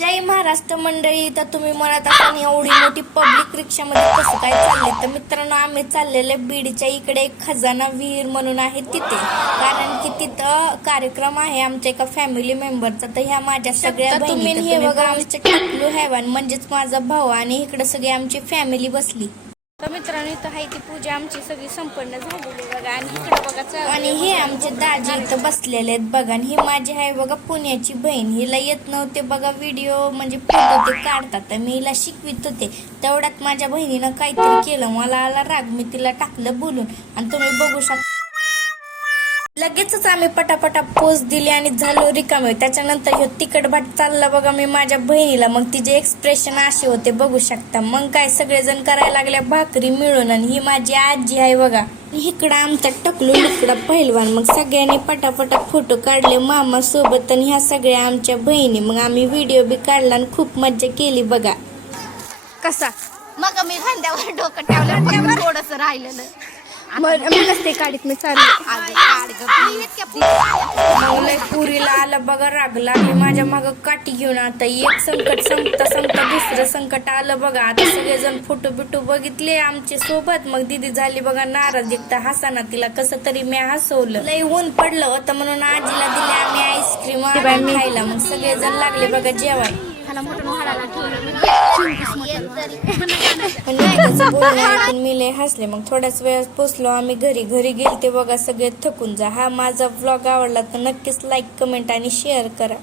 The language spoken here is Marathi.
जय महाराष्ट्र मंडळी. तर तुम्ही म्हणत असाल एवढी मोठी पब्लिक रिक्षामध्ये कसं काय चालले? तर मित्रांनो, आम्ही चाललेले बीडच्या इकडे खजाना विहीर म्हणून आहे तिथे, कारण की तिथं कार्यक्रम आहे आमच्या एका फॅमिली मेंबरचा. तर ह्या माझ्या सगळ्या बहिणी, हे बघा आमचे टकलू हैवान म्हणजेच माझा भाऊ, आणि इकडे सगळी आमची फॅमिली बसली. तर मित्रांनो, इथं आहे ती पूजा आमची सगळी संपन्न झालेली बघा, आणि इकडे बघा आणि हे आमचे दाजी इथं बसलेले आहेत बघा. आणि ही माझी आहे बघा पुण्याची बहीण. हिला येत नव्हते बघा व्हिडिओ, म्हणजे फोटो ते काढतात, तर मी हिला शिकवित होते. तेवढ्यात माझ्या बहिणीनं काहीतरी केलं, मला आला राग, मी तिला टाकलं बोलून, आणि तुम्ही बघू शकता लगेचच आम्ही पटापटा पोस्ट दिली आणि झालो रिकामे. त्याच्यानंतर ह्यो तिकट भाट चालला बघा मी माझ्या बहिणीला, मग तिचे एक्सप्रेशन असे होते बघू शकता. मग काय सगळेजण करायला लागल्या भाकरी मिळून, आणि ही माझी आजी आहे बघा. इकडं आमचा टकलू इकडं पहिलवान. मग सगळ्यांनी पटापटा फोटो काढले मामा सोबत आणि ह्या सगळ्या आमच्या बहिणी. मग आम्ही व्हिडिओ बी काढला आणि खूप मज्जा केली बघा. कसा मग मी खांद्यावर डोकं ठेवलं, थोडस राहिलेलं मी नसते काढीत, मी चालली. मग लय पुरीला आला बघा राग, लागली माझ्या मागं काठी घेऊन. आता एक संकट संपता संपता दुसरं संकट आलं बघा. आता सगळेजण फोटो बिटो बघितले आमच्या सोबत. मग दिदी झाली बघा नाराज, एकटा हसाना तिला कसं तरी मी हसवलं. लय ऊन पडलं होतं म्हणून आजीला दिले आम्ही आईस्क्रीम खायला. मग सगळेजण लागले बघा जेवाय. मी लय हसले. मग थोड्याच वेळात पोचलो आम्ही घरी. घरी गेलते बघा सगळे थकून जा. हा माझा व्लॉग आवडला तर नक्कीच लाईक, कमेंट आणि शेअर करा.